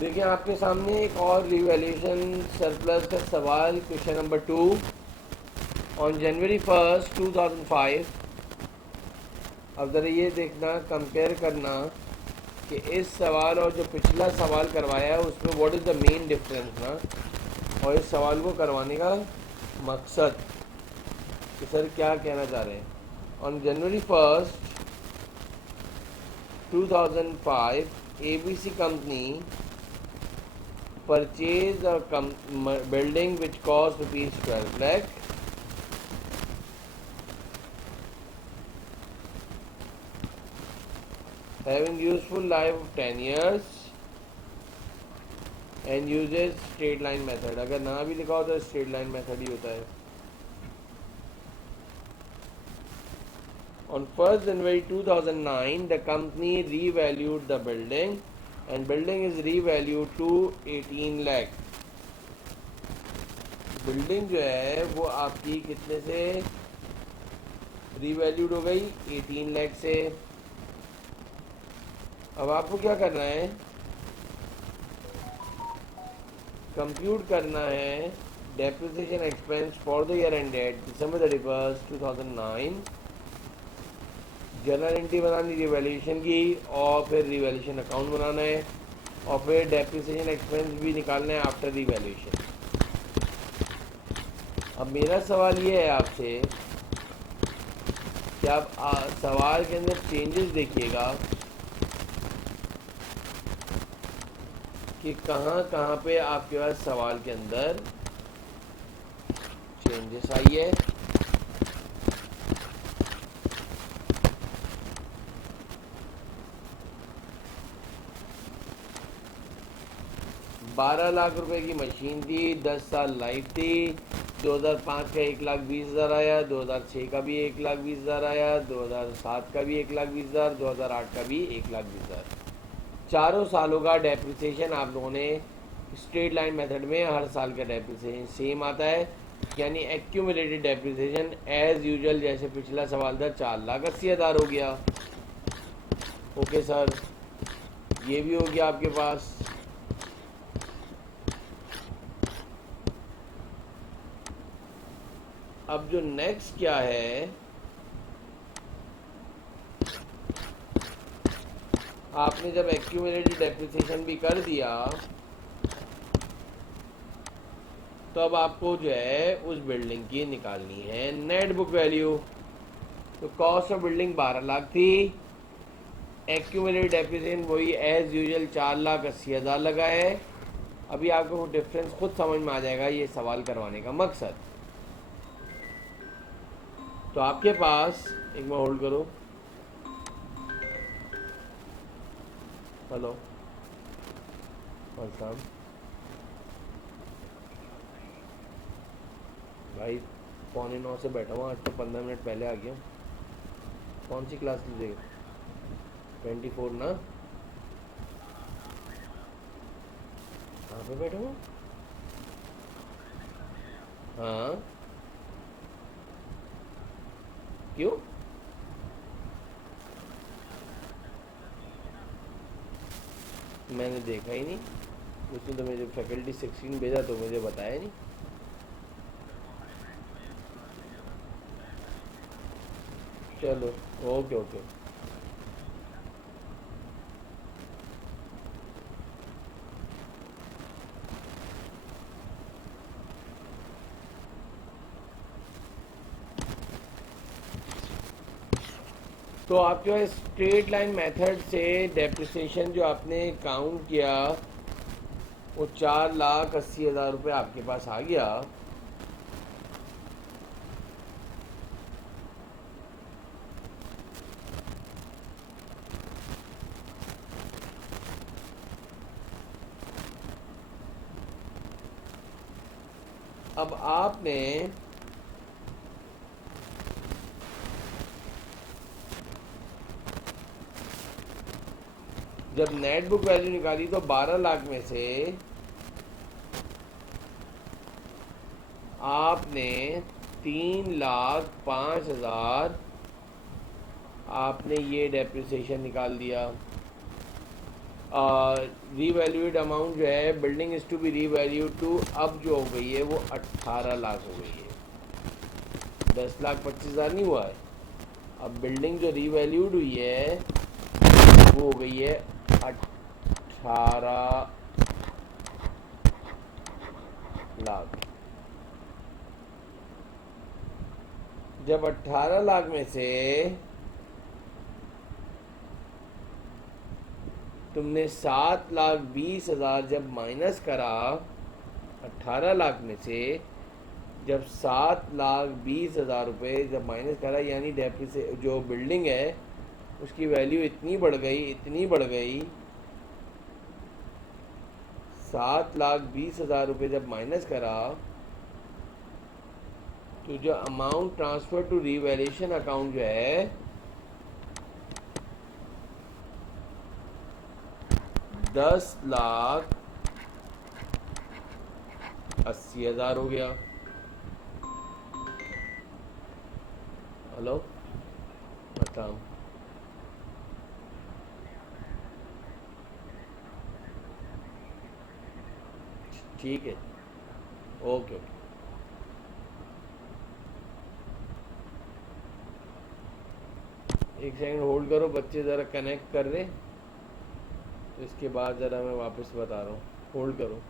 देखिए आपके सामने एक और रिवैल्यूएशन सरप्लस का सवाल, क्वेश्चन नंबर 2। On January 1, 2005। अब ज़रा ये देखना, कंपेयर करना कि इस सवाल और जो पिछला सवाल करवाया है उसमें what is the main difference ना, और इस सवाल को करवाने का मकसद कि सर क्या कहना चाह रहे हैं। On January 1, 2005, ABC company purchased a building which cost rupees 12 lakh, having useful life of 10 years and uses straight line method। अगर ना भी लिखा हो तो straight line method ही होता है। On 1st January 2009, the company revalued the building and building is revalued to 18 lakh। Building जो है वो आपकी कितने से रीवैल्यूड हो गई? 18 लाख से। अब आपको क्या करना है? कंप्यूट करना है depreciation expense for the year ended December 31, 2009। Journal entry बनानी रिवैल्यूएशन की, और फिर रिवैल्यूएशन अकाउंट बनाना है, और फिर डेप्रिसिएशन एक्सपेंस भी निकालना है आफ्टर रिवैल्यूएशन। अब मेरा सवाल ये है आपसे कि आप सवाल के अंदर चेंजेस देखिएगा कि कहाँ कहाँ पे आपके पास सवाल के अंदर चेंजेस आई है। ₹12 लाख की मशीन थी, 10 साल लाइफ थी। 2005 का 1,20,000 आया, 2006 का भी 1,20,000 आया, 2007 का भी 1,20,000, 2008 का भी 1,20,000। चारों सालों का डेप्रिसिएशन आप लोगों ने स्ट्रेट लाइन मेथड में हर साल का डेप्रिसिएशन सेम आता है, यानी एक्यूमुलेटेड डेप्रिसिएशन एज यूजुअल जैसे पिछला सवाल था 4,80,000 हो गया। ओके सर, ये भी हो गया आपके पास। अब जो नेक्स्ट क्या है, आपने जब एक्यूमुलेटेड डेप्रिसिएशन भी कर दिया तो अब आपको जो है उस बिल्डिंग की निकालनी है नेट बुक वैल्यू। तो कॉस्ट ऑफ बिल्डिंग 12 लाख थी, एक्यूमुलेटेड डेप्रिसिएशन वही एज यूजुअल 4,80,000 लगा है। अभी आपको डिफरेंस खुद समझ में आ जाएगा ये सवाल करवाने का मकसद। तो आपके पास एक बार होल्ड करो। हेलो साहब, भाई 8:45 से बैठा हुआ, आज तो 15 मिनट पहले आ गया। कौन सी क्लास लीजिएगा? 24 ना? कहाँ पे बैठा हुआ? हाँ, क्यों? मैंने देखा ही नहीं, उसने तो मुझे फैकल्टी 16 भेजा तो मुझे बताया नहीं। चलो ओके ओके। तो आपके पास स्ट्रेट लाइन मेथड से डेप्रिसिएशन जो आपने काउंट किया वो 4,80,000 रुपये आपके पास आ गया। अब आपने जब नेट बुक वैल्यू निकाली तो 12 लाख में से आपने 3,05,000 आपने ये डेप्रिसिएशन निकाल दिया। रीवैल्यूड अमाउंट जो है building is to be revalued to, अब जो हो गई है वो 18 लाख हो गई है। 10,25,000 नहीं हुआ है। अब बिल्डिंग जो रीवैल्यूड हुई है वो हो गई है 18 लाख। जब 18 लाख में से तुमने 7,20,000 जब माइनस करा, 18 लाख में से जब 7,20,000 रुपये जब माइनस करा, यानी डेफिसिट जो बिल्डिंग है उसकी वैल्यू इतनी बढ़ गई 7,20,000 रुपये जब माइनस करा, तो जो amount transfer to revaluation account जो है 10,80,000 हो गया। हेलो, बताओ। ठीक है, ओके ओके। एक सेकंड होल्ड करो, बच्चे ज़रा कनेक्ट कर रहे, तो इसके बाद ज़रा मैं वापस बता रहा हूँ। होल्ड करो।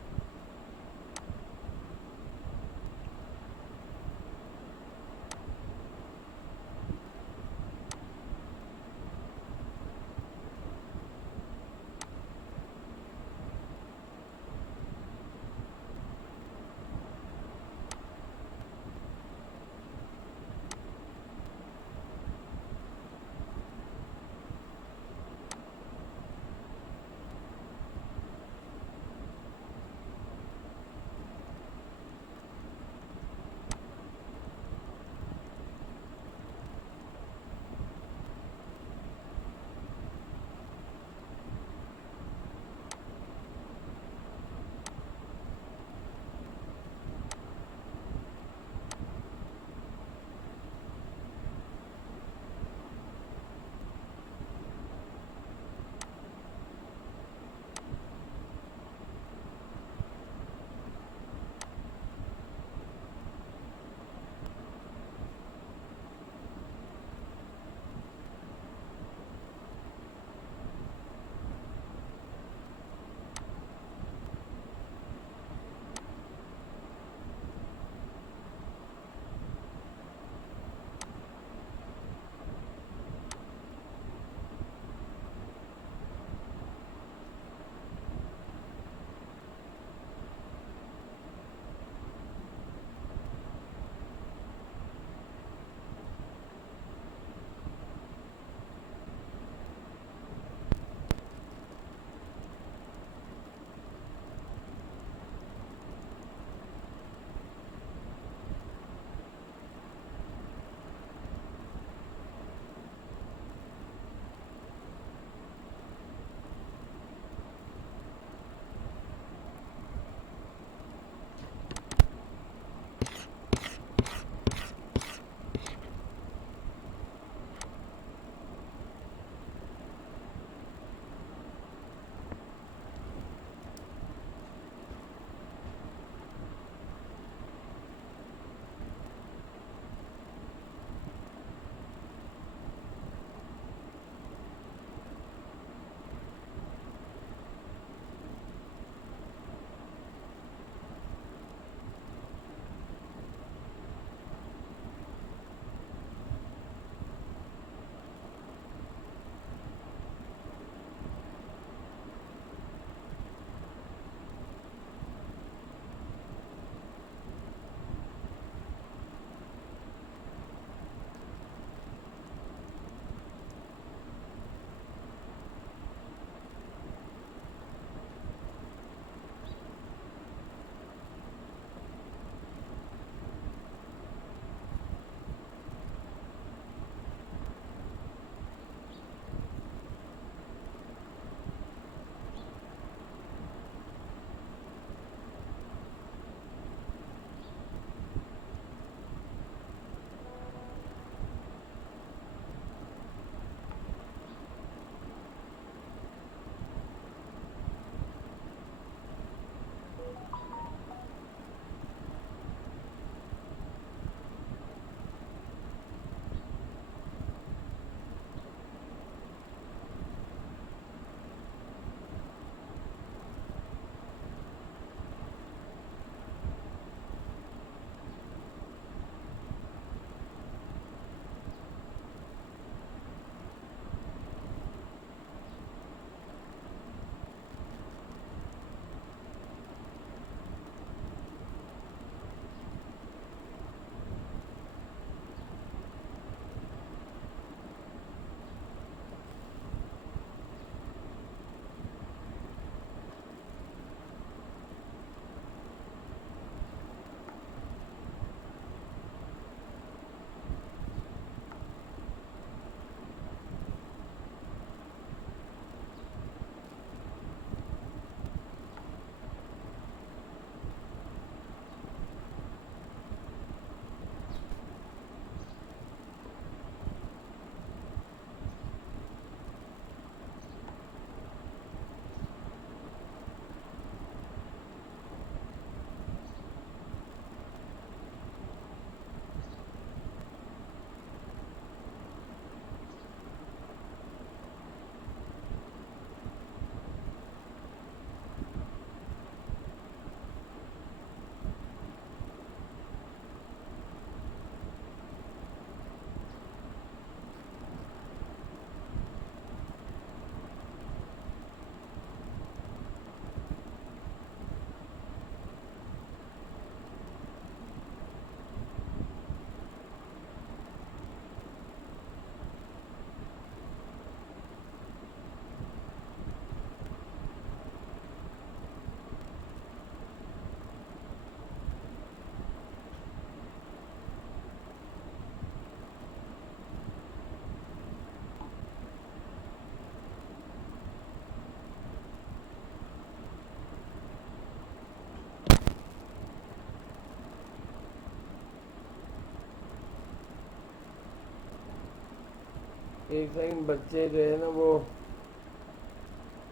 एक सेकंड, बच्चे जो है ना वो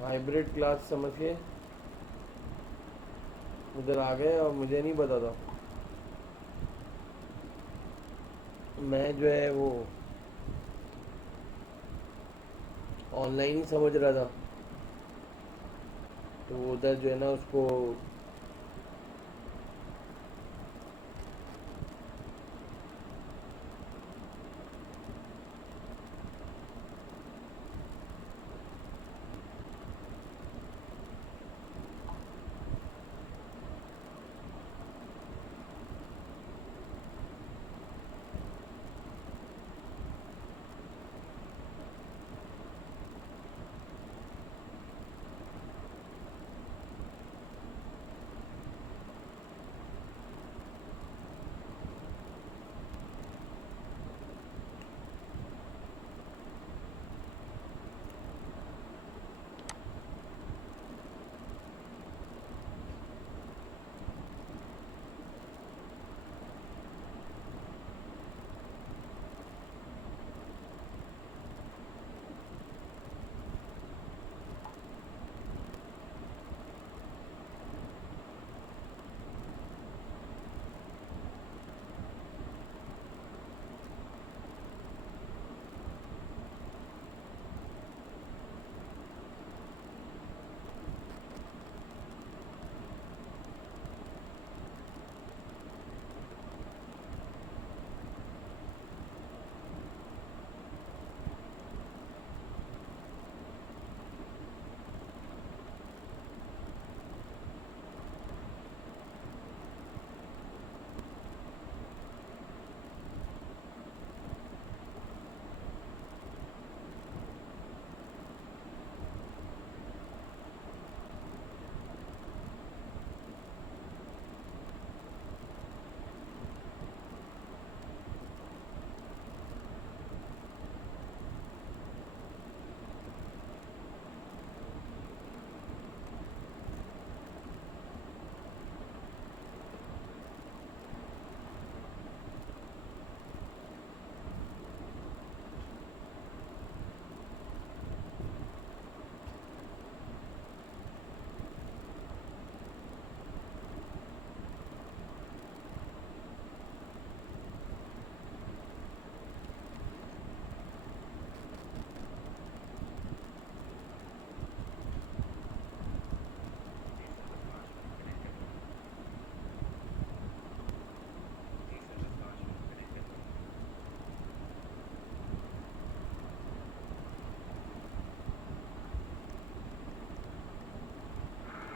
हाइब्रिड क्लास समझ के उधर आ गए और मुझे नहीं पता था। मैं जो है वो ऑनलाइन ही समझ रहा था, तो वो उधर जो है ना उसको।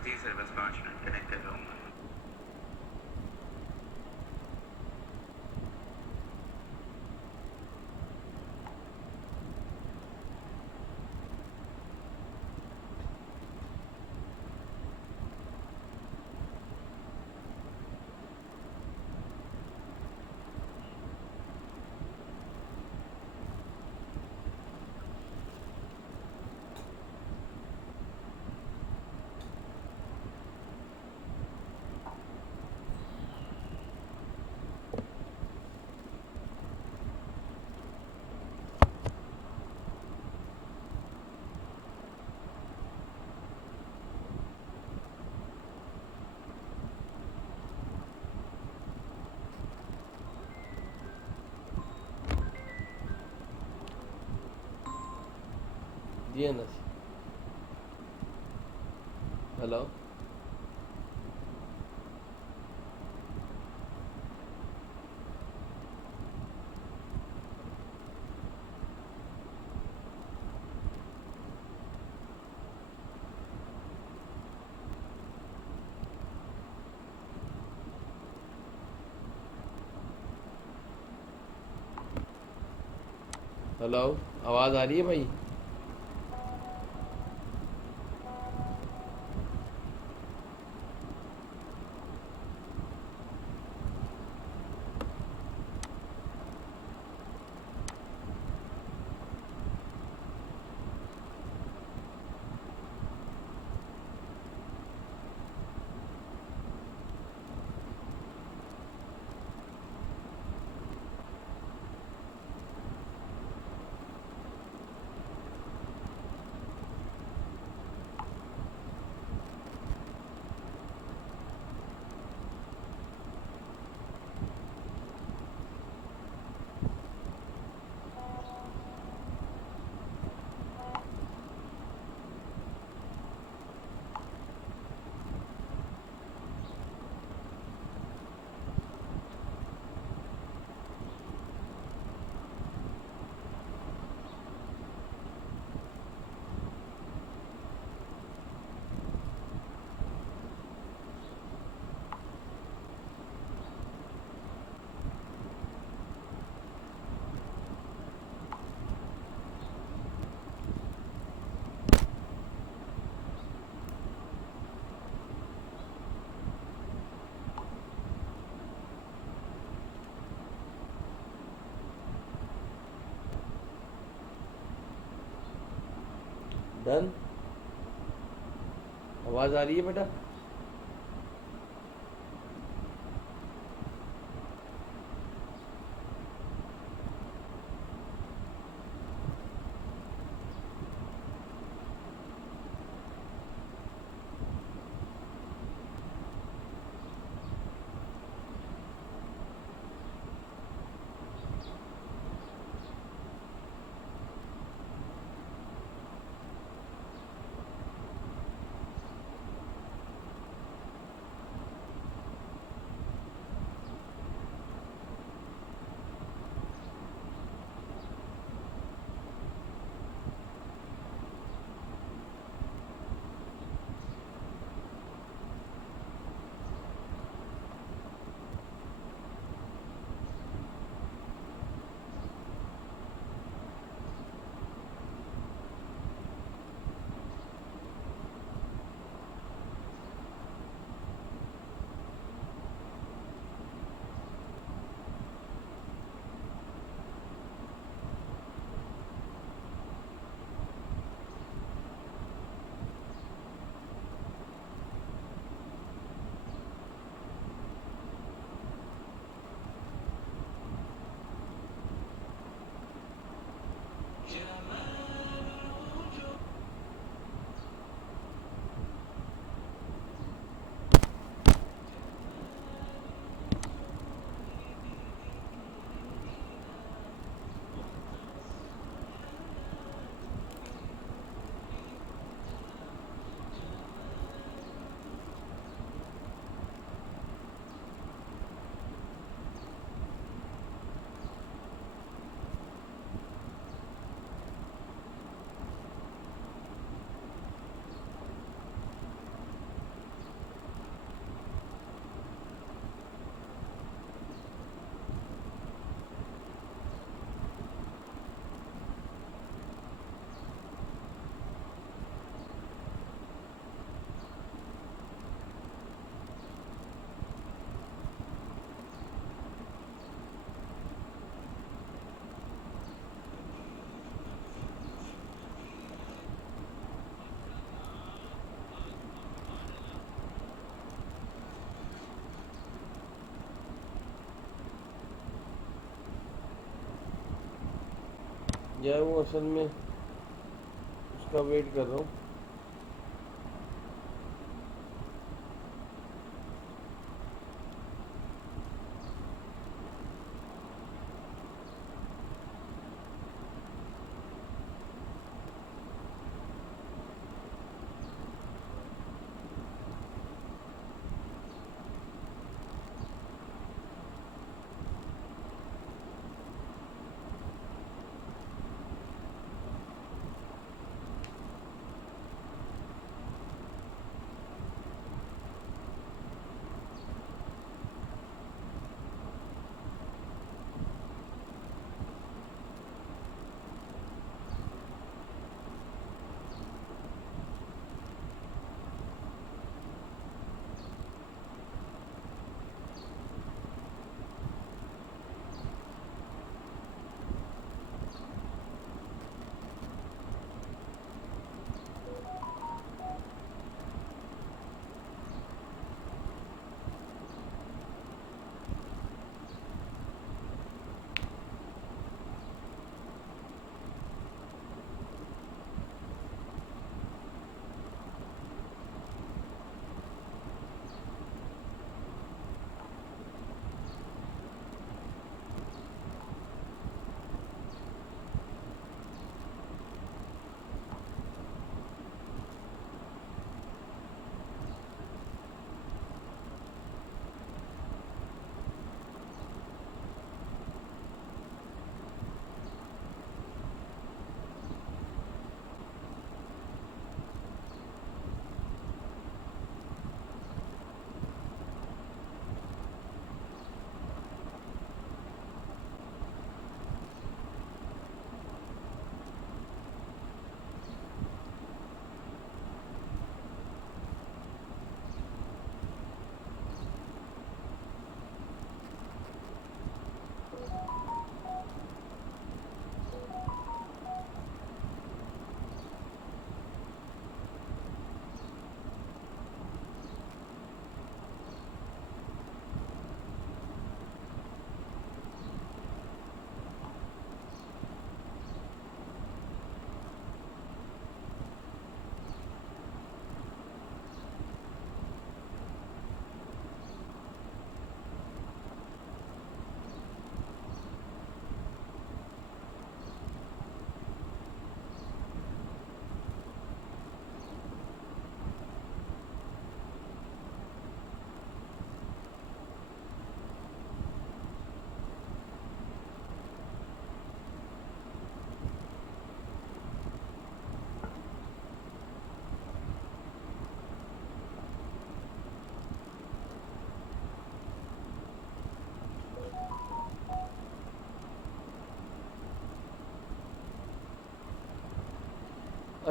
जी सर, बस 5 मिनट कनेक्ट कर रहा हूँ। जी अनस, हेलो। हेलो, आवाज़ आ रही है भाई? डन। आवाज़ आ रही है बेटा? जय वो असल में उसका वेट कर रहा हूँ।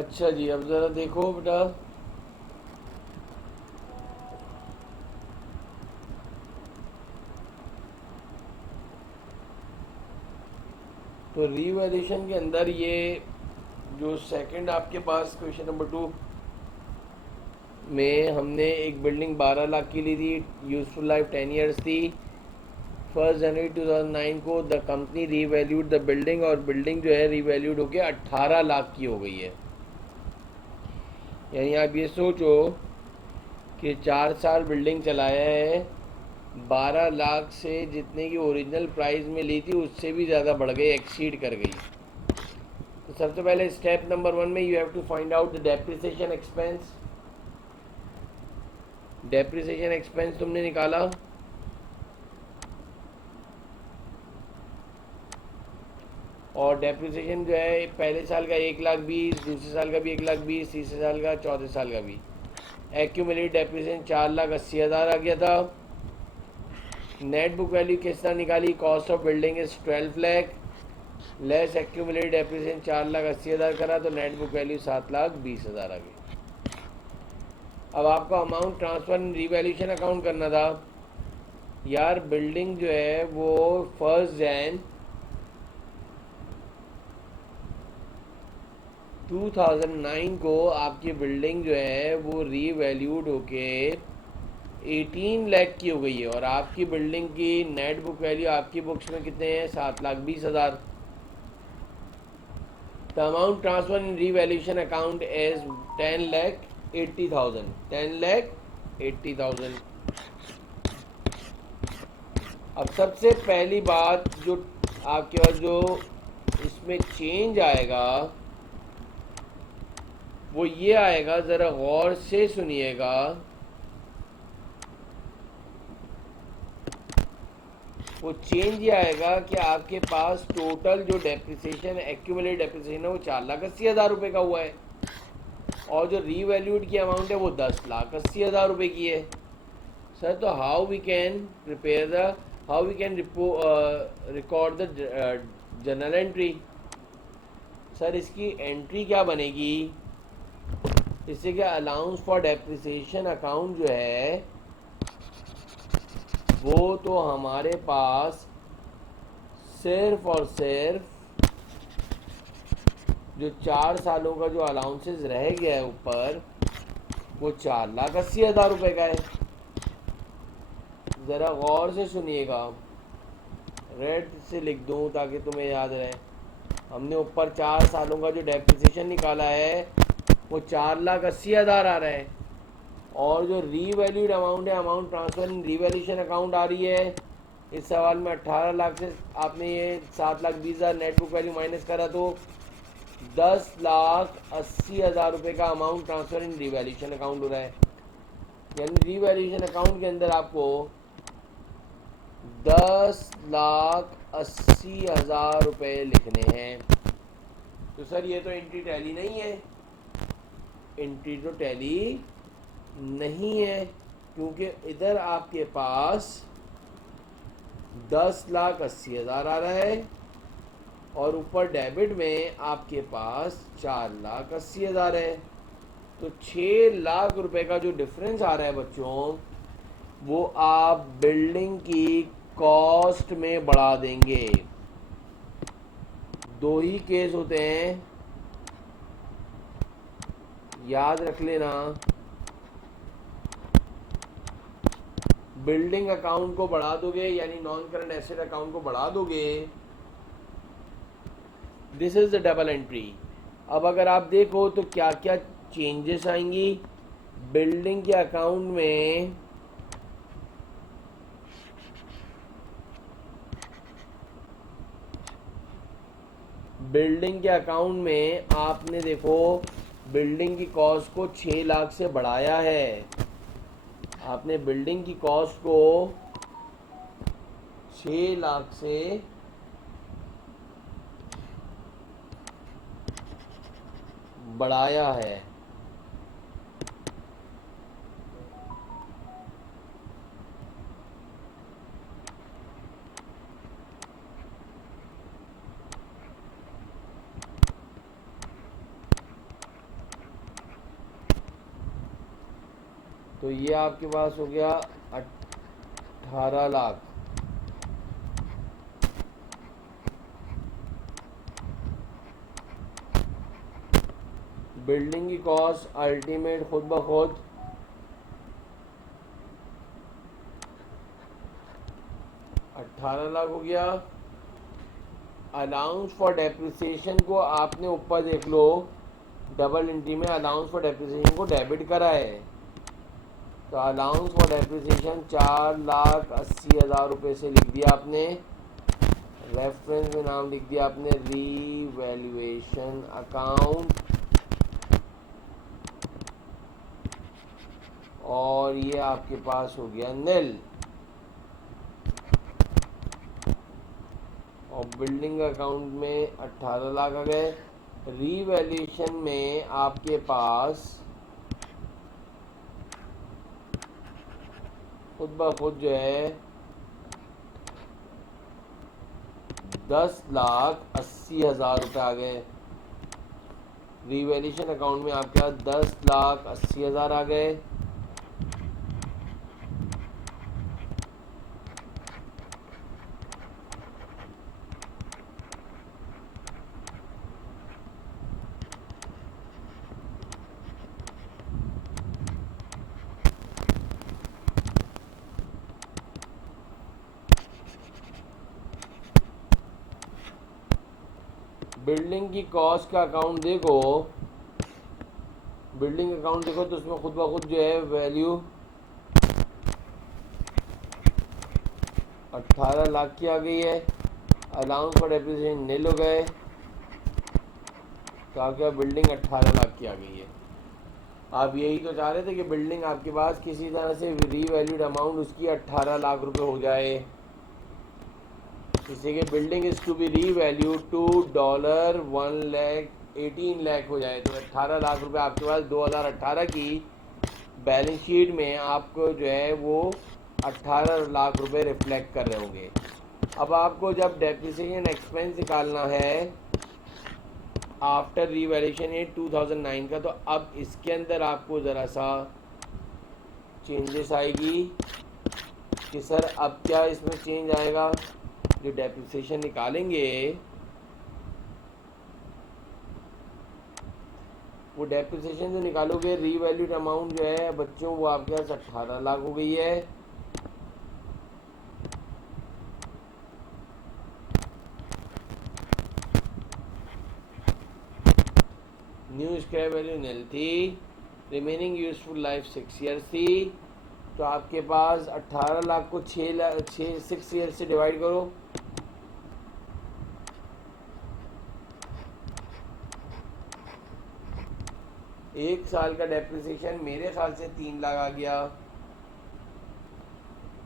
अच्छा जी, अब ज़रा देखो बेटा। तो रीवैल्यूएशन के अंदर ये जो सेकंड आपके पास क्वेश्चन नंबर 2 में हमने एक बिल्डिंग 12 लाख की ली थी, यूजफुल लाइफ 10 ईयर्स थी। 1 जनवरी 2009 को the company revalued the building, और बिल्डिंग जो है रीवैल्यूड होके 18 लाख की हो गई है। यानी आप ये सोचो कि 4 साल बिल्डिंग चलाया है, 12 लाख से जितने की ओरिजिनल प्राइस में ली थी उससे भी ज़्यादा बढ़ गई, एक्सीड कर गई। तो सबसे पहले स्टेप नंबर 1 में you have to find out the depreciation expense. Depreciation expense तुमने निकाला, और डेप्रिसिएशन जो है पहले साल का 1,20,000, दूसरे साल का भी 1,20,000, तीसरे साल का, चौथे साल का भी। एक्यूमुलेटेड डेप्रिसिएशन 4,80,000 आ गया था। नेट बुक वैल्यू किस तरह निकाली? Cost of building is 12 lakh less accumulated depreciation 4,80,000 करा, तो नेट बुक वैल्यू 7,20,000 आ गई। अब आपको amount transfer in revaluation account करना था। यार बिल्डिंग जो है वो 1 जनवरी 2009 को आपकी बिल्डिंग जो है वो रीवैल्यूड होके 18 लाख की हो गई है, और आपकी बिल्डिंग की नेट बुक वैल्यू आपकी बुक्स में कितने हैं? 7,20,000। The amount transfer in revaluation account is 10,80,000। 10,80,000। अब सबसे पहली बात जो आपके पास जो इसमें चेंज आएगा वो ये आएगा, ज़रा गौर से सुनिएगा। वो चेंज ये आएगा कि आपके पास टोटल जो डेप्रिसिएशन एक्यूमुलेटेड डेप्रिसिएशन है वो 4,80,000 रुपये का हुआ है, और जो रीवैल्यूड की अमाउंट है वो 10,80,000 रुपये की है। सर तो how we can prepare the how we can record the journal entry? Sir इसकी एंट्री क्या बनेगी? इससे क्या, अलाउंस फॉर डेप्रिसिएशन अकाउंट जो है वो तो हमारे पास सिर्फ और सिर्फ जो 4 सालों का जो अलाउंसेस रह गया है ऊपर वो 4,80,000 रुपये का है। ज़रा गौर से सुनिएगा, रेड से लिख दूँ ताकि तुम्हें याद रहे। हमने ऊपर 4 सालों का जो डेप्रिसिएशन निकाला है वो 4,80,000 आ रहा है, और जो रीवैल्यूड अमाउंट है, amount transfer in revaluation account आ रही है। इस सवाल में 18 लाख से आपने ये 7,20,000 नेट बुक वैल्यू माइनस करा तो 10,80,000 रुपये का amount transfer in revaluation account हो रहा है। यानी रीवैल्यूएशन अकाउंट के अंदर आपको 10,80,000 रुपये लिखने हैं। तो सर ये तो एंट्री टैली नहीं है। एंट्री तो टैली नहीं है, क्योंकि इधर आपके पास 10,80,000 आ रहा है, और ऊपर डेबिट में आपके पास 4,80,000 है। तो 6 लाख रुपए का जो डिफरेंस आ रहा है बच्चों, वो आप बिल्डिंग की कॉस्ट में बढ़ा देंगे। दो ही केस होते हैं, याद रख लेना। बिल्डिंग अकाउंट को बढ़ा दोगे, यानी नॉन करंट एसेट अकाउंट को बढ़ा दोगे। This is the double entry. अब अगर आप देखो तो क्या क्या चेंजेस आएंगी बिल्डिंग के अकाउंट में। बिल्डिंग के अकाउंट में आपने देखो बिल्डिंग की कॉस्ट को 6 लाख से बढ़ाया है। आपने बिल्डिंग की कॉस्ट को 6 लाख से बढ़ाया है। तो ये आपके पास हो गया 18 लाख। बिल्डिंग की कॉस्ट अल्टीमेट खुद ब खुद 18 लाख हो गया। अलाउंस फॉर डेप्रिसिएशन को आपने ऊपर देख लो, डबल एंट्री में अलाउंस फॉर डेप्रिसिएशन को डेबिट करा है। तो अलाउंस फॉर डेप्रिसिएशन 4,80,000 रुपये से लिख दिया आपने। रेफरेंस में नाम लिख दिया आपने रीवैल्यूएशन अकाउंट, और ये आपके पास हो गया नील। और बिल्डिंग अकाउंट में 18 लाख आ गए। रीवैल्यूएशन में आपके पास खुद ब खुद जो है 10,80,000 रुपये आ गए। रीवैल्यूएशन अकाउंट में आपके पास 10,80,000 आ गए। बिल्डिंग की कॉस्ट का अकाउंट देखो, बिल्डिंग अकाउंट देखो तो उसमें खुद ब खुद जो है वैल्यू 18 लाख की आ गई है। अलाउंस फॉर डेप्रिसिएशन नील हो गए। तो आपके पास बिल्डिंग 18 लाख की आ गई है। आप यही तो चाह रहे थे कि बिल्डिंग आपके पास किसी तरह से रीवैल्यूड अमाउंट उसकी 18 लाख रुपए हो जाए। जिससे कि building is to be revalued to $1,18 lakh हो जाए। तो 18 लाख रुपए आपके पास 2018 की बैलेंस शीट में आपको जो है वो 18 लाख रुपए रिफ्लेक्ट कर रहे होंगे। अब आपको जब डेप्रिसिएशन एक्सपेंस निकालना है आफ्टर रीवैल्यूएशन इन 2009 का, तो अब इसके अंदर आपको ज़रा सा चेंजेस आएगी कि सर अब क्या इसमें चेंज आएगा। जो डेप्रिसिएशन निकालेंगे वो डेप्रिसिएशन जो निकालोगे रीवैल्यूड अमाउंट जो है बच्चों वो आपके पास 18 लाख हो गई है। न्यू स्क्रैप वैल्यू नील थी। रिमेनिंग यूजफुल लाइफ 6 ईयर्स थी। तो आपके पास 18 लाख को 6 ईयर्स से डिवाइड करो। एक साल का डेप्रिसिएशन मेरे ख्याल से 3 लाख आ गया।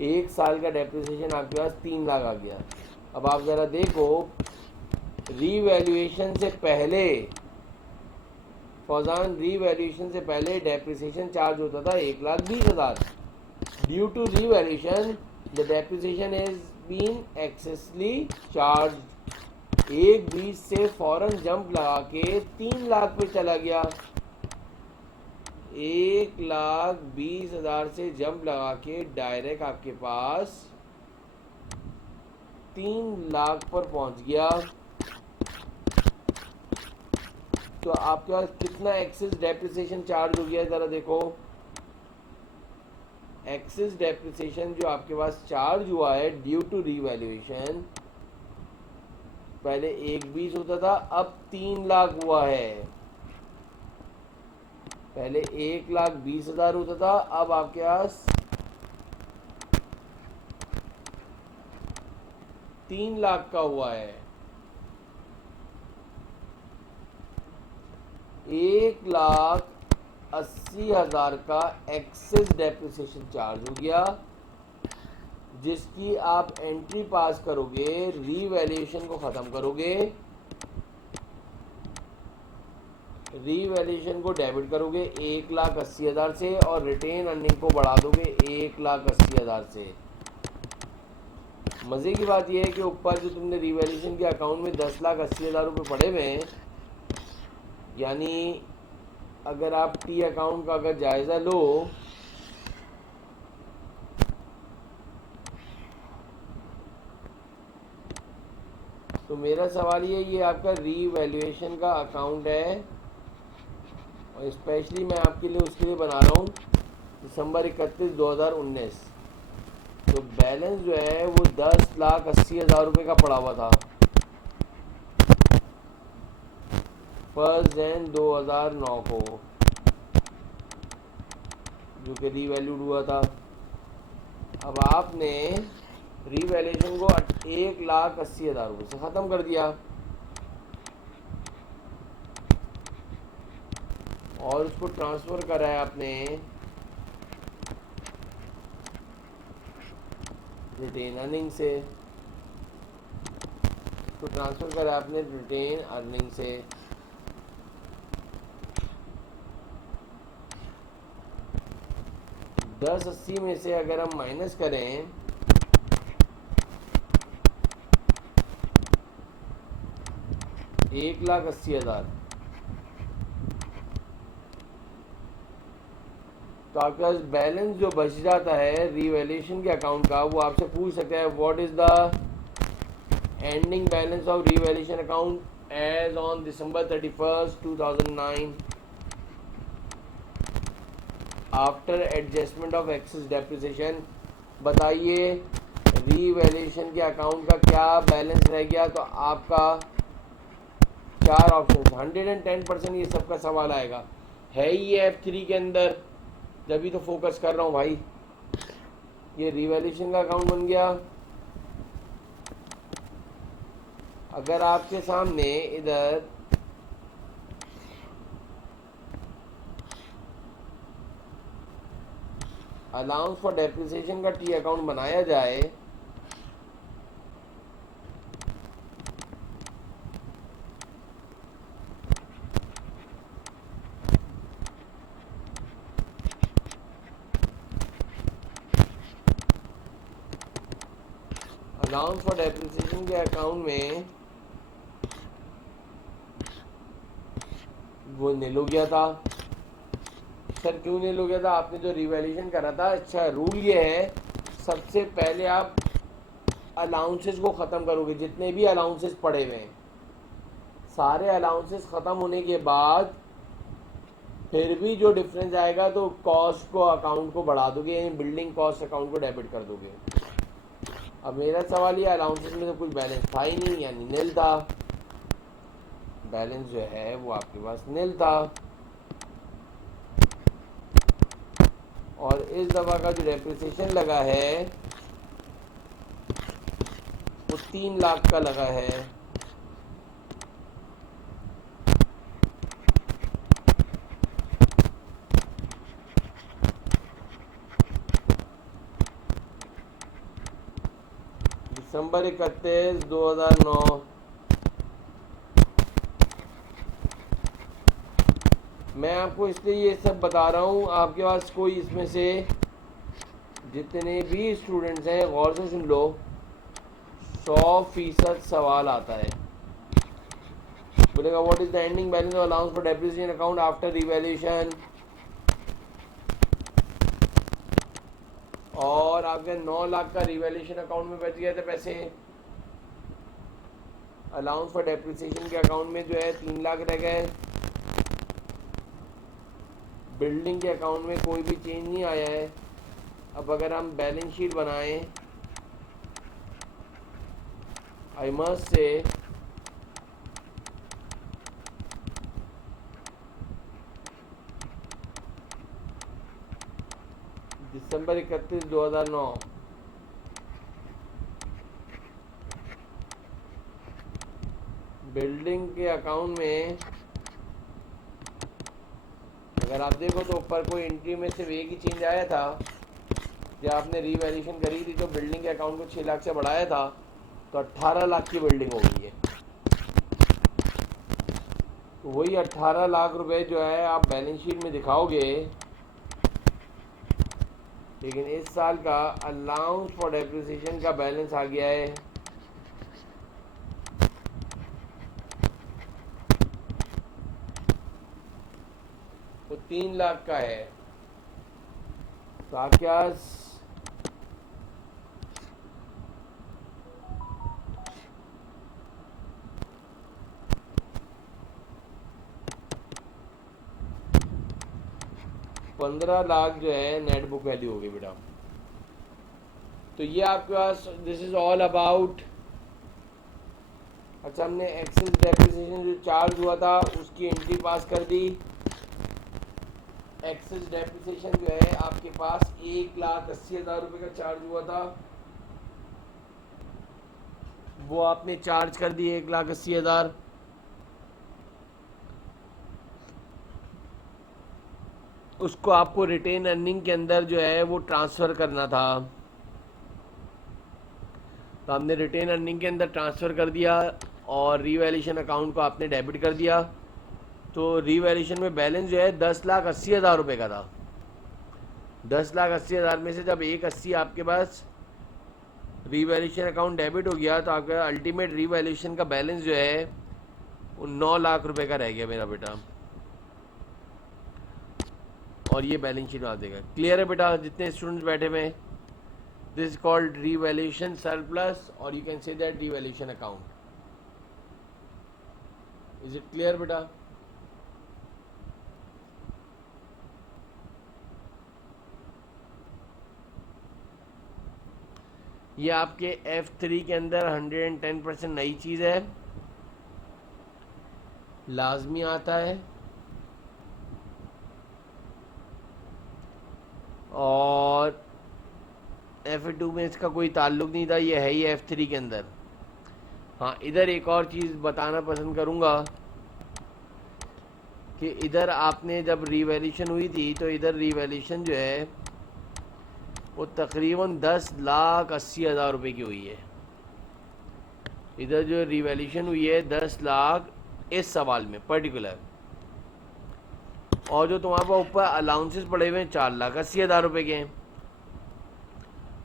एक साल का डेप्रिसिएशन आपके पास 3 लाख आ गया। अब आप ज़रा देखो, रीवैल्यूएशन से पहले फौजान, रीवैल्यूएशन से पहले डेप्रिसिएशन चार्ज होता था 1,20,000। Due to revaluation the depreciation is been excessly charge. 1,20 से फौरन जंप लगा के 3 लाख पे चला गया। 1,20,000 से जंप लगा के डायरेक्ट आपके पास 3 लाख पर पहुंच गया। तो आपके पास कितना एक्सेस डेप्रिसिएशन चार्ज हो गया ज़रा देखो। एक्सेस डेप्रिसिएशन जो आपके पास चार्ज हुआ है ड्यू टू रीवैल्यूएशन, पहले 1,20 होता था, अब 3 लाख हुआ है। पहले 1,20,000 होता था, अब आपके पास 3 लाख का हुआ है। 1,80,000 का एक्सेस डेप्रिसिएशन चार्ज हो गया, जिसकी आप एंट्री पास करोगे, रीवैल्यूएशन को ख़त्म करोगे, रीवैल्यूएशन को डेबिट करोगे 1,80,000 से और रिटेन अर्निंग को बढ़ा दोगे 1,80,000 से। मज़े की बात यह है कि ऊपर जो तुमने रीवैल्यूएशन के अकाउंट में 10,80,000 रुपये पड़े हुए हैं, यानी अगर आप टी अकाउंट का अगर जायज़ा लो तो मेरा सवाल ये आपका रीवैल्यूएशन का अकाउंट है, और स्पेशली मैं आपके लिए उसके लिए बना रहा हूँ दिसंबर 31, 2019। तो बैलेंस जो है वो 10,80,000 रुपये का पड़ा हुआ था 1 जनवरी 2009 को, जो कि रीवैल्यूड हुआ था। अब आपने रीवैल्यूएशन को 1,80,000 रुपये से ख़त्म कर दिया, और उसको ट्रांसफ़र करा है आपने रिटेन अर्निंग से। तो ट्रांसफ़र करा आपने रिटेन अर्निंग से। दस 80 में से अगर हम माइनस करें 1,80,000, तो आपका बैलेंस जो बच जाता है रीवैल्यूएशन के अकाउंट का, वो आपसे पूछ सकता है what is the ending balance of revaluation account as on December 31, 2009 after adjustment of excess depreciation. बताइए रीवैल्यूएशन के अकाउंट का क्या बैलेंस रह गया। तो आपका 4 ऑप्शन, 110% ये सबका सवाल आएगा। है ही F3 के अंदर, जब तो फोकस कर रहा हूँ भाई। ये रीवैल्यूएशन का अकाउंट बन गया। अगर आपके सामने इधर अलाउंस फॉर डेप्रिसिएशन का टी अकाउंट बनाया जाए, अलाउंस फॉर डेप्रिसिएशन के अकाउंट में वो नील हो गया था। सर क्यों नील हो गया था? आपने जो रिवैल्यूएशन करा था। अच्छा, रूल ये है, सबसे पहले आप अलाउंसेस को ख़त्म करोगे, जितने भी अलाउंसेस पड़े हुए हैं सारे अलाउंसेस ख़त्म होने के बाद फिर भी जो डिफरेंस आएगा तो कॉस्ट को अकाउंट को बढ़ा दोगे, यानी बिल्डिंग कॉस्ट अकाउंट को डेबिट कर दोगे। अब मेरा सवाल ये, अलाउंसेस में तो कोई बैलेंस था ही नहीं, यानी नील था। बैलेंस जो है वो आपके पास नील था। और इस दफ़ा का जो डेप्रिसिएशन लगा है वो 3 लाख का लगा है। दिसंबर 31, 2009। मैं आपको इसलिए ये सब बता रहा हूँ, आपके पास कोई इसमें से जितने भी स्टूडेंट्स हैं गौर से सुन लो, 100% सवाल आता है। बोलेगा what is the ending balance of allowance for depreciation account after revaluation, और आपके 9 लाख का रिवैल्यूएशन अकाउंट में बच गए थे पैसे। अलाउंस फॉर डेप्रिसिएशन के अकाउंट में जो है 3 लाख रह गए। बिल्डिंग के अकाउंट में कोई भी चेंज नहीं आया है। अब अगर हम बैलेंस शीट बनाएं, I must say December 31, 2009 building के अकाउंट में अगर आप देखो तो ऊपर कोई एंट्री में सिर्फ एक ही चेंज आया था, जब आपने रीवैल्यूएशन करी थी तो बिल्डिंग के अकाउंट को 6 लाख से बढ़ाया था, तो 18 लाख की बिल्डिंग हो गई है। तो वही 18 लाख रुपए जो है आप बैलेंस शीट में दिखाओगे, लेकिन इस साल का अलाउंस फॉर डेप्रिसिएशन का बैलेंस आ गया है तो 3 लाख का है। तो आपके पास 15 लाख जो है नेट बुक वैल्यू होगी बेटा। तो ये आपके पास दिस इज ऑल अबाउट। अच्छा, हमने एक्सेस डेप्रिसिएशन जो चार्ज हुआ था उसकी एंट्री पास कर दी। एक्सेस डेप्रिसिएशन जो है आपके पास 1,80,000 रुपये का चार्ज हुआ था, वो आपने चार्ज कर दी 1,80,000। उसको आपको रिटेन अर्निंग के अंदर जो है वो ट्रांसफ़र करना था, तो हमने रिटेन अर्निंग के अंदर ट्रांसफ़र कर दिया और रीवैल्यूएशन अकाउंट को आपने डेबिट कर दिया। तो रीवैल्यूएशन में बैलेंस जो है 10,80,000 रुपये का था। 10,80,000 में से जब 1,80 आपके पास रीवैल्यूएशन अकाउंट डेबिट हो गया तो आपका अल्टीमेट रीवैल्यूएशन का बैलेंस जो है वो 9 लाख रुपए का रह गया मेरा बेटा, और ये बैलेंस शीट आ देगा। क्लियर है बेटा जितने स्टूडेंट्स बैठे हुए हैं? This is called revaluation surplus और you can say that revaluation account. Is it clear बेटा? ये आपके F3 के अंदर 110% नई चीज़ है, लाजमी आता है, और F2 में इसका कोई ताल्लुक नहीं था, ये है ही F3 के अंदर। हाँ, इधर एक और चीज़ बताना पसंद करूँगा कि इधर आपने जब रीवैल्यूएशन हुई थी तो इधर रीवैल्यूएशन जो है वो तकरीबन 10,80,000 रुपये की हुई है। इधर जो रीवैल्यूएशन हुई है 10 लाख इस सवाल में पर्टिकुलर, और जो तुम्हारे पास ऊपर अलाउंसेस पड़े हुए हैं 4,80,000 रुपये के हैं।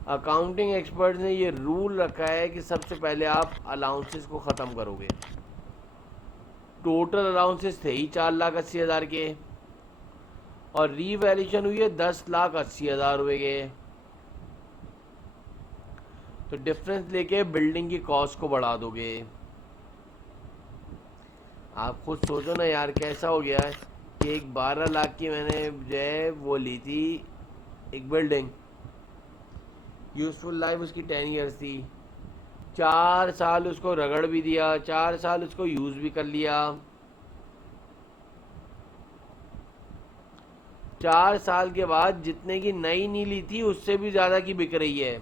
अकाउंटिंग एक्सपर्ट्स ने ये रूल रखा है कि सबसे पहले आप अलाउंसेस को ख़त्म करोगे। टोटल अलाउंसेस थे ही 4,80,000 के, और रीवैल्यूएशन हुई है 10,80,000 रुपये के। तो डिफरेंस लेके बिल्डिंग की कॉस्ट को बढ़ा दोगे। आप खुद सोचो ना यार, कैसा हो गया है कि एक 12 लाख की मैंने जो है वो ली थी एक बिल्डिंग, यूज़फुल लाइफ उसकी 10 ईयर्स थी, 4 साल उसको रगड़ भी दिया, 4 साल उसको यूज़ भी कर लिया, 4 साल के बाद जितने की नई नहीं ली थी उससे भी ज़्यादा की बिक रही है।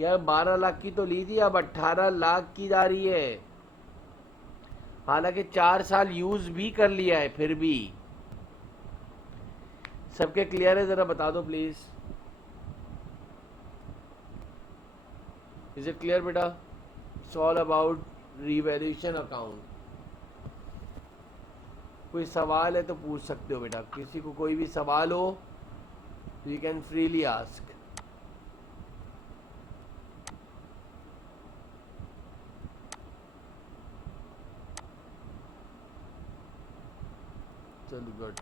यार 12 लाख की तो ली थी, अब 18 लाख की जा रही है, हालांकि 4 साल यूज़ भी कर लिया है फिर भी। सबके क्लियर है? ज़रा बता दो प्लीज़। इज इट क्लियर बेटा? It's all about revaluation account. कोई सवाल है तो पूछ सकते हो बेटा, किसी को कोई भी सवाल हो तो यू कैन फ्रीली आस्क। चलो गुड।